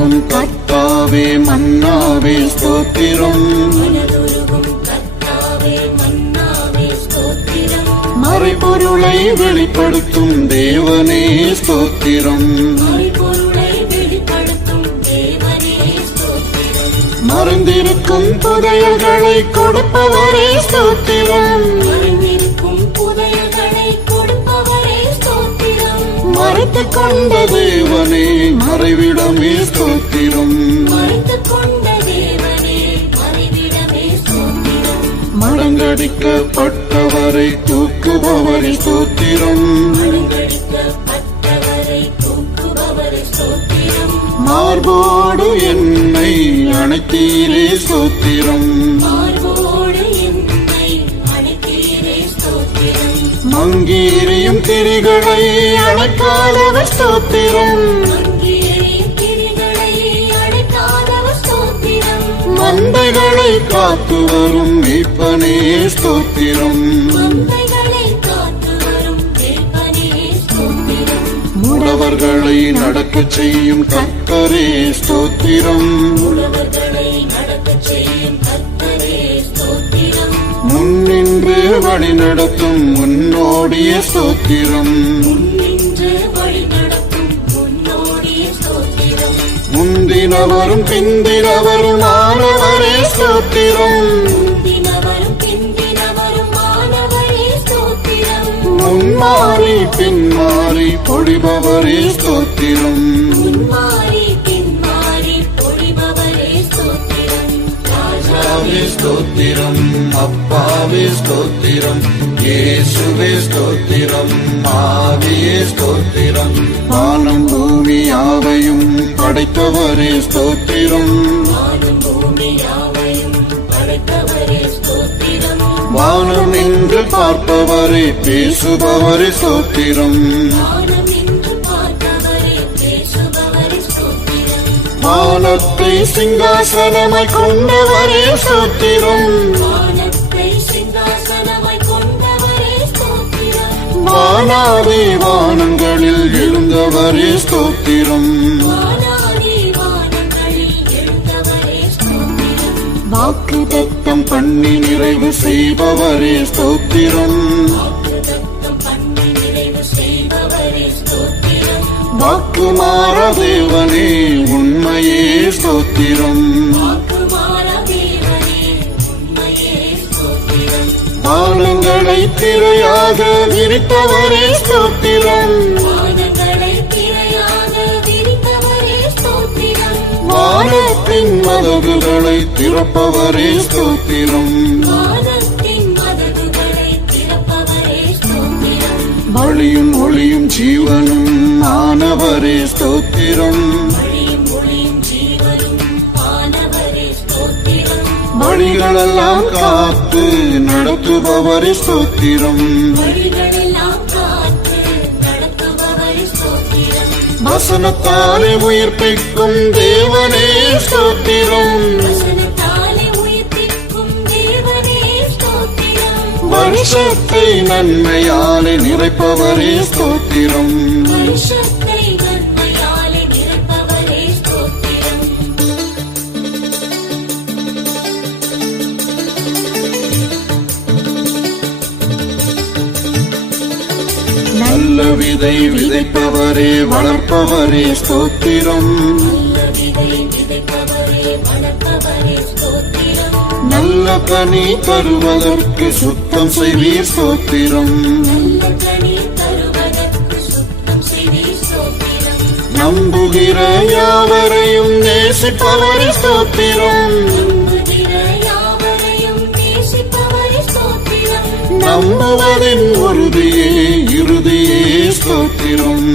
மனதுருகும் கர்த்தாவே மன்னாவே ஸ்தோத்திரம். மறைபொருளை வெளிப்படுத்தும் தேவனே ஸ்தோத்திரம். மறைந்திருக்கும் புதையல்களை கொடுப்பவரே ஸ்தோத்திரம். மறைத்துக் கொண்ட தேவனே மறைவிடமே ஸ்தோத்திரம். மடங்கடிக்கப்பட்டவரை தூக்குபவரை ஸ்தோத்திரம். மார்போடு என்னை அணைத்தீரே ஸ்தோத்திரம். மங்கீரியும் திரிகளை அணைக்காதவர் ஸ்தோத்திரம். மந்தைகளை காத்து வரும் மீட்பனே ஸ்தோத்திரம். முடவர்களை நடக்கச் செய்யும் கர்த்தரே ஸ்தோத்திரம். முன்னின்று வழி நடத்தும் முன்னோடிய ஸ்தோத்திரம். முந்தினவரும் பிந்தினவரும் ஆனவரே ஸ்தோத்திரம். முன்மாறி பின்மாறி பொழிபவரே ஸ்தோத்திரம். ராஜாவே ஸ்தோத்திரம், அப்பாவே ஸ்தோத்திரம், இயேசுவே ஸ்தோத்திரம், ஆவியே ஸ்தோத்திரம். வானம் பூமி யாவையும் படைத்தவரே ஸ்தோத்திரம். வானம் நின்று பார்ப்பவரே பேசுபவரே ஸ்தோத்திரம். வானத்தை சிங்காசனமாய் கொண்டவரே ஸ்தோத்திரம். வானாதி வானங்களில் எழுந்தவரே ஸ்தோத்திரம். வாக்குத்தத்தம் பண்ணி நிறைவு செய்பவரே ஸ்தோத்திரம். வாக்கு மாற தேவனே உண்மையே ஸ்தோத்திரம். வானங்களை திரையாக விரித்தவரே ஸ்தோத்திரம். வானத்தின் மதகுகளை திறப்பவரே ஸ்தோத்திரம். வழியும் ஒளியும் ஜீவனும் ஆனவரே ஸ்தோத்திரம். வழிகளெல்லாம் காத்து நடத்துபவரே ஸ்தோத்திரம். வசனத்தாலே உயிர்ப்பிக்கும் தேவனே ஸ்தோத்திரம். வருஷத்தை நன்மையாலே நிறைப்பவரே ஸ்தோத்திரம். நல்ல விதை விதைப்பவரே வளர்ப்பவரே ஸ்தோத்திரம். நல்ல கனி தருவதற்கு சுத்தம் செய்வீர் ஸ்தோத்திரம். நம்புகிற யாவரையும் நேசிப்பவரே ஸ்தோத்திரம். நம்புவதின் உறுதியே இறுதியே ஸ்தோத்திரம்.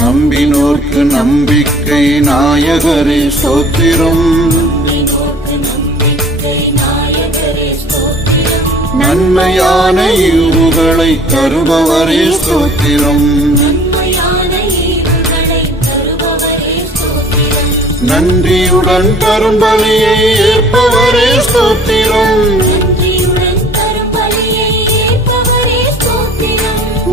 நம்பினோர்க்கு நம்பிக்கை நாயகரே ஸ்தோத்திரம். நன்மையான ஈவுகளை தருபவரே ஸ்தோத்திரம். நன்றியுடன் தரும் பலியை ஏற்பவரே ஸ்தோத்திரம்.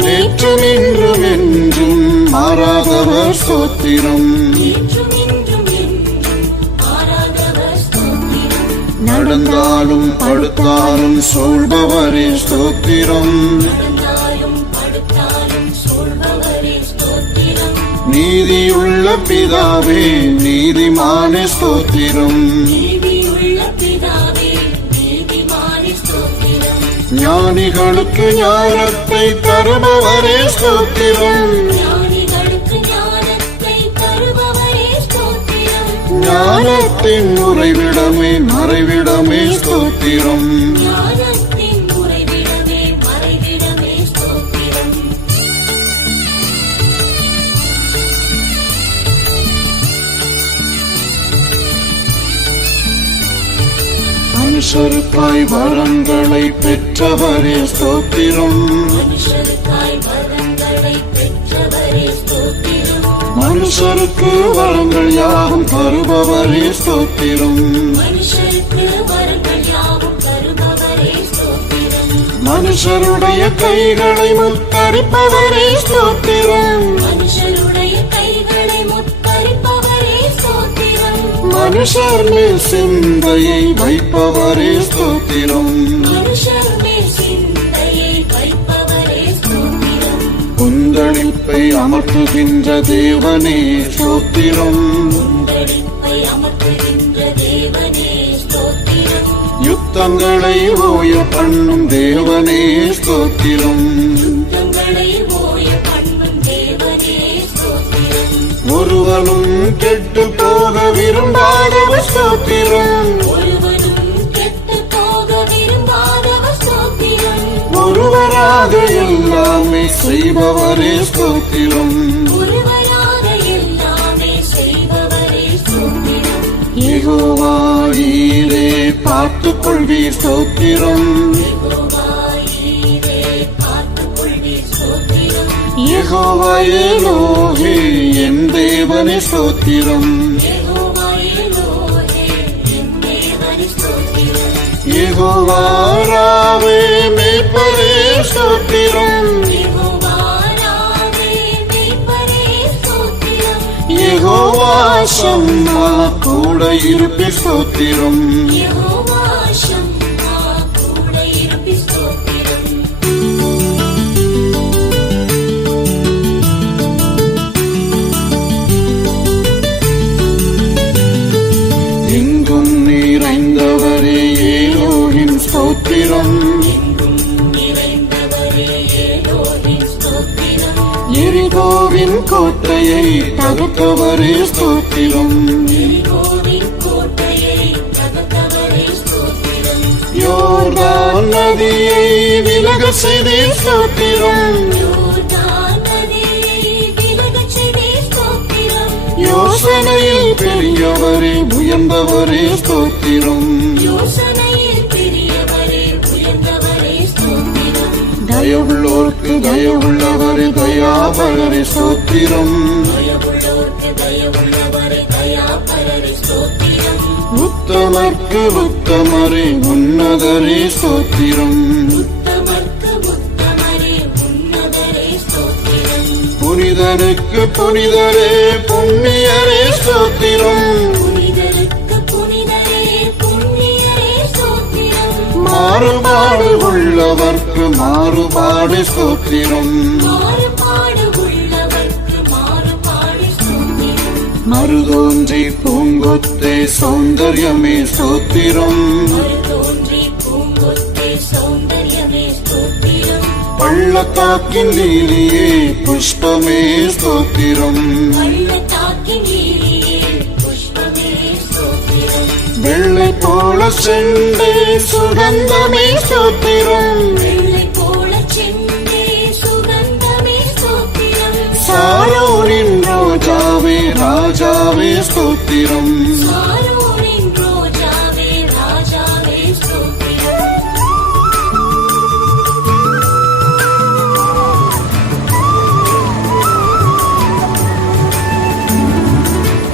நேற்றும் இன்றும் என்றும் மாறாதவர் ஸ்தோத்திரம். என்றும் என்றும் என்றும் மாறாதவர் ஸ்தோத்திரம். நடந்தாலும் படுத்தாலும் சூழ்பவரே ஸ்தோத்திரம். நடந்தாலும் படுத்தாலும் சொல்பவரே ஸ்தோத்திரம். நீதியுள்ள பிதாவே நீதிமானே ஸ்தோத்திரம். நீதியுள்ள பிதாவே நீதிமானே ஸ்தோத்திரம். ஞானிகளுக்கு ஞானத்தை தருபவரே ஸ்தோத்திரம். ஞானிகளுக்கு ஞானத்தை தருபவரே ஸ்தோத்திரம். ஞானத்தின் உறைவிடமே மறைவிடமே ஸ்தோத்திரம். ஞானத்தின் உறைவிடமே மறைவிடமே ஸ்தோத்திரம். மனுஷருக்காய் வரங்களை பெற்றவரே ஸ்தோத்திரம். மனுஷருக்காய் வரங்களை பெற்றவரே ஸ்தோத்திரம். மனுஷருக்கு வரங்கள் யாவும் தருபவரே ஸ்தோத்திரம். மனுஷருக்கு வரங்கள் யாவும் தருபவரே ஸ்தோத்திரம். மனுஷருடைய கைகளை முத்தரிப்பவரே ஸ்தோத்திரம். மனுஷருடைய கைகளை முத்தரிப்பவரே ஸ்தோத்திரம். மனுஷர் மேல் சிந்தையை வைப்பவரே ஸ்தோத்திரம். மனுஷர் மேல் சிந்தையை வைப்பவரே ஸ்தோத்திரம். கொந்தளிப்பை அமர்த்துகின்ற தேவனே ஸ்தோத்திரம். கொந்தளிப்பை அமர்த்துகின்ற தேவனே ஸ்தோத்திரம். யுத்தங்களை ஓய பண்ணும் தேவனே ஸ்தோத்திரம். யுத்தங்களை ஓய பண்ணும் தேவனே ஸ்தோத்திரம். ஒருவனும் கெட்டு போக விரும்பாதவர் ஸ்தோத்திரம். ஒருவனும் கெட்டுப் போக விரும்பாதவர் ஸ்தோத்திரம். ஒருவராக எல்லாமே செய்பவரே ஸ்தோத்திரம். ஒருவராக எல்லாமே செய்பவரே ஸ்தோத்திரம். யெகோவா ஈரே பார்த்துக் கொள்வீர் ஸ்தோத்திரம். யெகோவா ஈரே பார்த்துக் கொள்வீர் ஸ்தோத்திரம். யெகோவா எலோஹே என் தேவனே ஸ்தோத்திரம். யெகோவா எலோஹே என் தேவனே ஸ்தோத்திரம். யெகோவா ராவே மேய்ப்பரே ஸ்தோத்திரம். யெகோவா ராவே மேய்ப்பரே ஸ்தோத்திரம். யெகோவா சம்மா கூட இருப்பீர் ஸ்தோத்திரம். யெகோவா ஷம்மா கூட இருப்பீர் ஸ்தோத்திரம். எங்கும் நிறைந்தவரே ஏலோஹிம் ஸ்தோத்திரம். எங்கும் நிறைந்தவரே எலோஹிம் ஸ்தோத்திரம். எரிகோவின் கோட்டையை தகர்த்தவரே ஸ்தோத்திரம். எரிகோவின் கோட்டையை தகர்த்தவரே ஸ்தோத்திரம். யோர்தான் நதியை விலகச் செய்தீர் ஸ்தோத்திரம். யோர்தான் நதியை விலகச் செய்தீர் ஸ்தோத்திரம். யோசனையில் பெரியவரே உயர்ந்தவரே ஸ்தோத்திரம். யோசனையில் பெரியவரே உயர்ந்தவரே ஸ்தோத்திரம். தயவுள்ளோர்க்கு தயவுள்ளவரே தயாபரரே ஸ்தோத்திரம். தயவுள்ளோர்க்கு தயவுள்ளவரே தயாபரரே ஸ்தோத்திரம். உத்தமர்க்கு உத்தமரே உன்னதரே ஸ்தோத்திரம். உத்தமர்க்கு உத்தமரே உன்னதரே ஸ்தோத்திரம். புனிதருக்கு புனிதரே புண்ணியரே ஸ்தோத்திரம். புனிதருக்கு புனிதரே புண்ணியரே ஸ்தோத்திரம். மாறுபாடு உள்ளவர்க்கு மாறுபாடு ஸ்தோத்திரம். மாறுபாடு உள்ளவர்க்கு மாறுபாடு ஸ்தோத்திரம். மறுதோன்றி பூங்கொத்தே சௌந்தர்யமே ஸ்தோத்திரம். மறுதோன்றி பூங்கொத்தே சௌந்தர்யமே ஸ்தோத்திரம். பள்ளத்தாக்கின் லீலியே புஷ்பமே ஸ்தோத்திரம். பள்ளத்தாக்கின் நீரிலே புஷ்பமே ஸ்தோத்திரம். வெள்ளை போல செண்டே சுகந்தமே ஸ்தோத்திரம். வெள்ளை போல செந்தே சுகந்தமே ஸ்தோத்திரம். சாரோனின் ரோஜாவே ராஜாவே ஸ்தோத்திரம். சாரோனின் ரோஜாவே ராஜாவே ஸ்தோத்திரம்.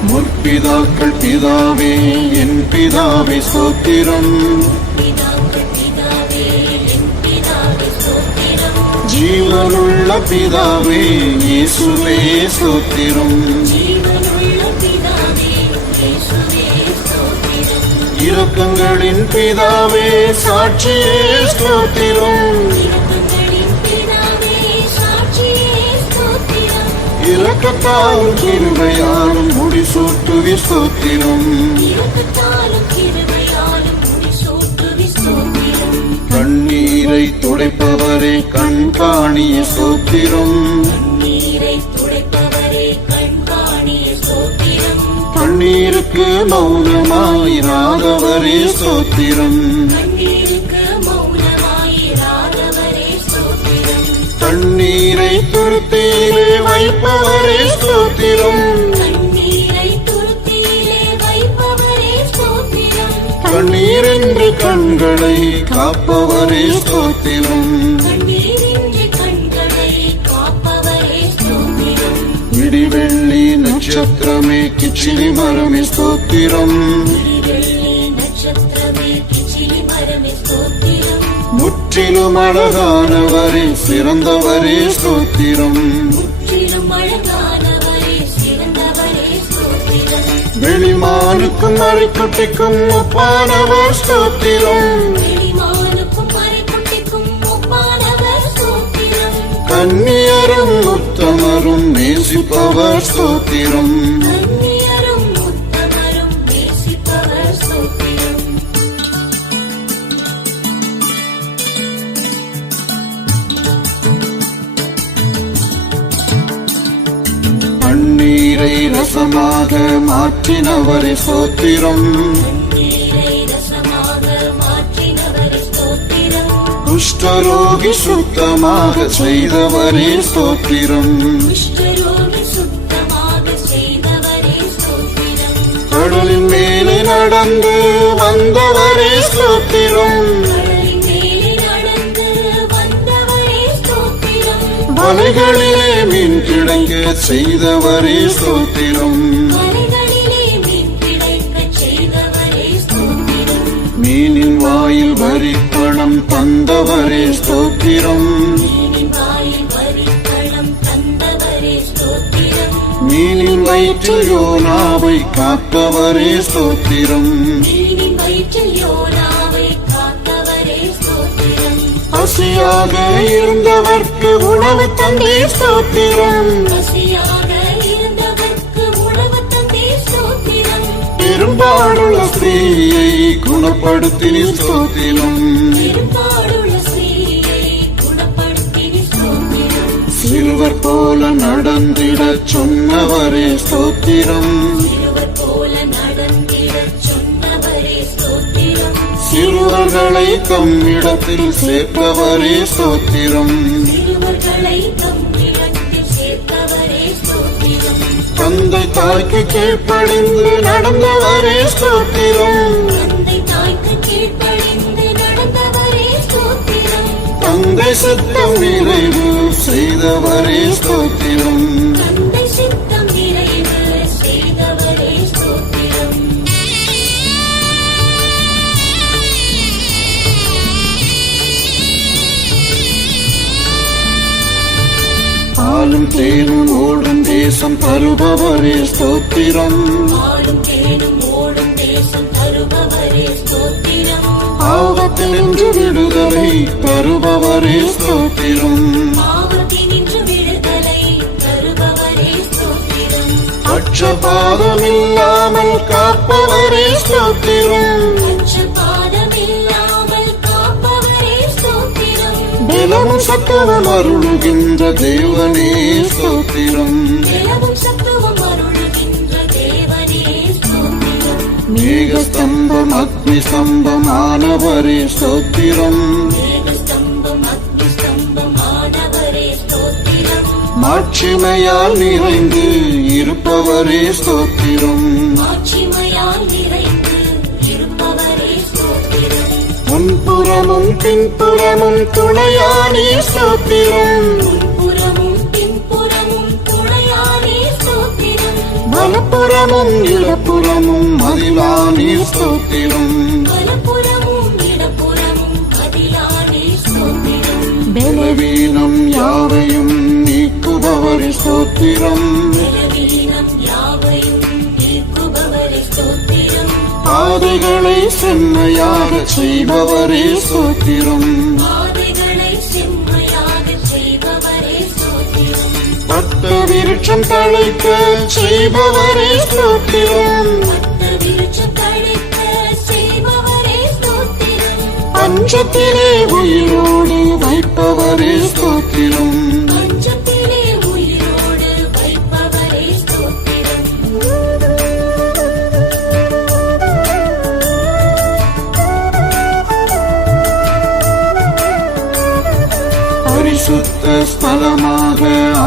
முற்பிதாக்கள் பிதாவே என் பிதாவே ஸ்தோத்திரம். பிதாக்கள் பிதாவே என் பிதாவே ஸ்தோத்திரம். ஜீவனுள்ள பிதாவே இயேசுவே ஸ்தோத்திரம். ஜீவனுள்ள பிதாவே இயேசுவே ஸ்தோத்திரம். இரக்கங்களின் பிதாவே சாட்சியே ஸ்தோத்திரம். இரக்கங்களின் பிதாவே சாட்சியே ஸ்தோத்திரம். இரக்கத்தாலும் கிருபையாலும் முடிசூட்டுவி ஸ்தோத்திரம். இரக்கத்தாலும் கிருபையாலும் முடிசூட்டுவி ஸ்தோத்திரம். கண்ணீரை துடைப்பவரே கண்காணிய ஸ்தோத்திரம். கண்ணீரை துடைப்பவரே கண்காணிய ஸ்தோத்திரம். கண்ணீருக்கு மௌனமாயிராதவரே ஸ்தோத்திரம். கண்ணீருக்கு மௌனமாயிராதவரே ஸ்தோத்திரம். கண்ணீரை துருத்தியிலே வைப்பவரே ஸ்தோத்திரம். கண்ணீரை துருத்தியிலே வைப்பவரே ஸ்தோத்திரம். கண்ணீரென்று கண்களை காப்பவரே ஸ்தோத்திரம். கண்ணீரின்றி கண்களை காப்பவரே ஸ்தோத்திரம். விடிவெள்ளி நட்சத்திரமே கிச்சிலி மரமே ஸ்தோத்திரம். விடிவெள்ளி நட்சத்திரமே கிச்சிலி மரமே ஸ்தோத்திரம். முற்றிலும் அழகானவரே சிறந்தவரே ஸ்தோத்திரம். முற்றிலும் அழகானவரே சிறந்தவரே ஸ்தோத்திரம். வெளிமானுக்கும் மறைக்குட்டிக்கும் ஒப்பானவர் ஸ்தோத்திரம். வெளிமானுக்கும் மறைக்குட்டிக்கும் ஒப்பானவர் ஸ்தோத்திரம். கன்னியரும் உத்தமரும் நேசிப்பவர் ஸ்தோத்திரம். கன்னியரும் உத்தமரும் நேசிப்பவர் ஸ்தோத்திரம். தண்ணீரை ரசமாக மாற்றினவரே ஸ்தோத்திரம். நீரை ரசமாக மாற்றினவரே ஸ்தோத்திரம். குஷ்டரோகி சுத்தமாக செய்தவரே ஸ்தோத்திரம். குஷ்டரோகி சுத்தமாக செய்தவரே ஸ்தோத்திரம். கடலின் மேலே நடந்து வந்தவரே ஸ்தோத்திரம். கடலின் மேலே நடந்து வந்தவரே ஸ்தோத்திரம். வலைகளிலே மீன் கிடங்க செய்தவரே ஸ்தோத்திரம். மலைகளிலே மீன் கிடைக்கச் செய்தவரே ஸ்தோத்திரம். மீனின் வாயில் வரிப்பணம் தந்தவரே ஸ்தோத்திரம். மீனின் வாயில் வரிப்பழம் தந்தவரே ஸ்தோத்திரம். மீனின் வயிற்றில் யோனாவை காப்பவரே ஸ்தோத்திரம். மீனின் வயிற்றில் யோனாவை காத்தவரே ஸ்தோத்திரம். பசியாக இருந்தவர்க்கு உணவு தந்தே ஸ்தோத்திரம். பசியாக இருந்தவர்க்கு உணவு தந்தே ஸ்தோத்திரம். பெரும்பாடுள்ள ஸ்திரீயை குணப்படுத்தினி ஸ்தோத்திரம். பெரும்பாடுள்ள ஸ்திரீயை குணப்படுத்தினி ஸ்தோத்திரம். சிறுவர் போல நடந்திடச் சொன்னவரே ஸ்தோத்திரம். சிறுவர் போல நடந்திடச் சொன்னவரே ஸ்தோத்திரம். சிறுவர்களை தம்மிடத்தில் சேர்ப்பவரே ஸ்தோத்திரம். சிறுவர்களை தம்மிடத்தில் சேர்த்தவரே ஸ்தோத்திரம். தந்தை தாய்க்கு கீழ்ப்படிந்து நடந்தவரே ஸ்தோத்திரம். தந்தை தாய்க்கு கீழ்ப்படிந்து நடந்தவரே ஸ்தோத்திரம். தந்தை சித்தம் நிறைவு செய்தவரே ஸ்தோத்திரம். தந்தை சித்தம் நிறைவு செய்தவரே ஸ்தோத்திரம். பாலும் தேனும் ஓடும் தேசம் தருபவரே ஸ்தோத்திரம். ஆடும் தேனும் ஓடும் தேசம் தருபவரே ஸ்தோத்திரம். பாவத்தினின்று விடுதலை தருபவரே ஸ்தோத்திரம். பாவத்தினின்று விடுதலை தருபவரே ஸ்தோத்திரம். பட்சபாதமில்லாமல் காப்பவரே ஸ்தோத்திரம். பட்சபாதமில்லாமல் காப்பவரே ஸ்தோத்திரம். பலமும் சத்துவம் அருளுகின்ற தேவனே ஸ்தோத்திரம். நிலவும் சத்துவம் அருளுகின்ற தேவனே ஸ்தோத்திரம். மேகஸ்தம்பம் அக்னி ஸ்தம்பமானவரே ஸ்தோத்திரம். மேகஸ்தம்பம் அக்னி ஸ்தம்பமானவரே ஸ்தோத்திரம். மாட்சிமையால் நிறைந்து இருப்பவரே ஸ்தோத்திரம். மாட்சிமையால் நிறைந்து இருப்பவரே ஸ்தோத்திரம். முன்புறமும் பின்புறமும் துணையானே ஸ்தோத்திரம். முன்புறமும் பின்புறமும் துணையானே ஸ்தோத்திரம். வலப்புறமும் இடப்புறமும் மதிலானே ஸ்தோத்திரம். வலப்புறமும் இடப்புறமும் அதிலானே ஸ்தோத்திரம். பலவீனம் யாவையும் நீக்குபவரே ஸ்தோத்திரம். பலவீனம் யாவையும் நீக்குபவரே ஸ்தோத்திரம். பாதைகளை செம்மையாக செய்பவரே ஸ்தோத்திரம். பாதைகளை செம்மையாகச் செய்பவரே ஸ்தோத்திரம். பட்ட விருட்சம் தழைக்க செய்பவரே ஸ்தோத்திரம். பட்ட விருட்சம் தழைக்க செய்பவரே ஸ்தோத்திரம். பஞ்சத்திலே உயிரோடு வைப்பவரே ஸ்தோத்திரம். பஞ்சத்திலே உயிரோடு வைப்பவரே ஸ்தோத்திரம். பரிசுத்த ஸ்தலமாக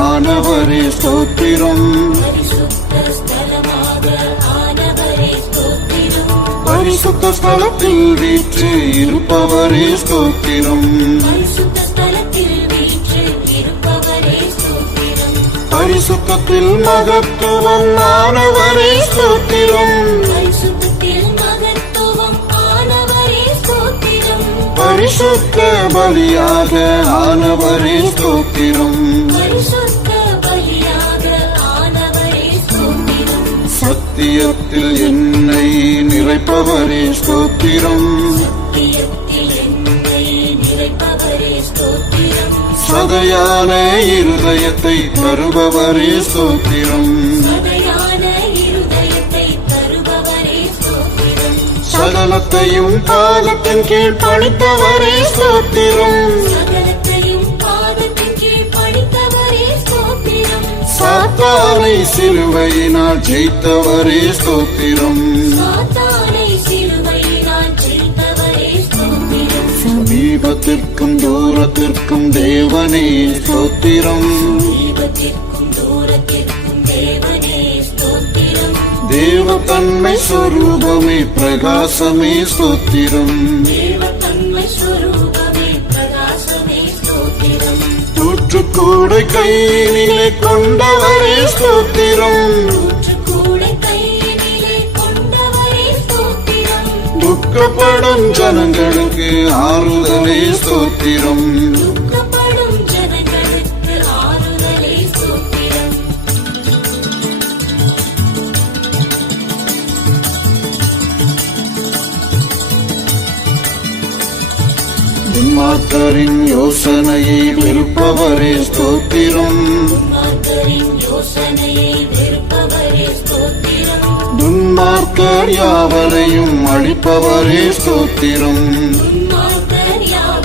ஆனவரே ஸ்தோத்திரம். பரிசுத்த ஸ்தலமாக ஆனவரே ஸ்தோத்திரம். பரிசுத்த ஸ்தலத்தில் வீற்று இருப்பவரே ஸ்தோத்திரம். பரிசுத்த ஸ்தலத்தில் வீற்று இருப்பவரே ஸ்தோத்திரம். பரிசுத்தத்தில் மகத்துவம் ஆனவரே ஸ்தோத்திரம். பரிசுத்தத்தில் மகத்துவம் ஆனவரே ஸ்தோத்திரம். பரிசுத்த பலியாக ஆனவரே ஸ்தோத்திரம். பரிசுத்த பலியாக ஆனவரே ஸ்தோத்திரம். சத்தியத்தில் என்னை நிறைப்பவரே ஸ்தோத்திரம். சத்தியத்தில் என்னை நிறைப்பவரே ஸ்தோத்திரம். சதையான இருதயத்தை தருபவரே ஸ்தோத்திரம். சதையான இருதயத்தை தருபவரே ஸ்தோத்திரம். சகலத்தையும் பாதத்தின் கீழ் பணித்தவரே ஸ்தோத்திரம். சகலத்தையும் பாதத்தின் கீழ் பணித்தவரே ஸ்தோத்திரம். சாத்தானை சிலுவையினால் ஜெயித்தவரே ஸ்தோத்திரம். சாத்தானை சிலுவையினால் ஜெயித்தவரே ஸ்தோத்திரம். சமீபத்திற்கும் தூரத்திற்கும் தேவனே ஸ்தோத்திரம். தீபத்திற்கும் தூரத்திற்கும் தேவனே ஸ்தோத்திரம். தேவத்தன்மை சொரூபமே பிரகாசமே ஸ்தோத்திரம். தேவத்தன்மை ஸ்வரூபமே பிரகாசமே ஸ்தோத்திரம். தூற்றுக்கூடை கையினிலே கொண்டவரே ஸ்தோத்திரம். ஊற்றுக்கூடை கையினிலே கொண்டவரே ஸ்தோத்திரம். துக்கப்படும் ஜனங்களுக்கு ஆறுதலே ஸ்தோத்திரம். துக்கப்படும் ஜனங்களுக்கு ஆறுதலே ஸ்தோத்திரம். துன்மார்க்கரின் யோசனையை வெறுப்பவரே ஸ்தோத்திரம். துன்மார்க்கரின் யோசனையை வெறுப்பவரே ஸ்தோத்திரம். துன்மார்க்கர் யாவரையும் அழிப்பவரே ஸ்தோத்திரம். துன்மார்க்கர் யாவரையும்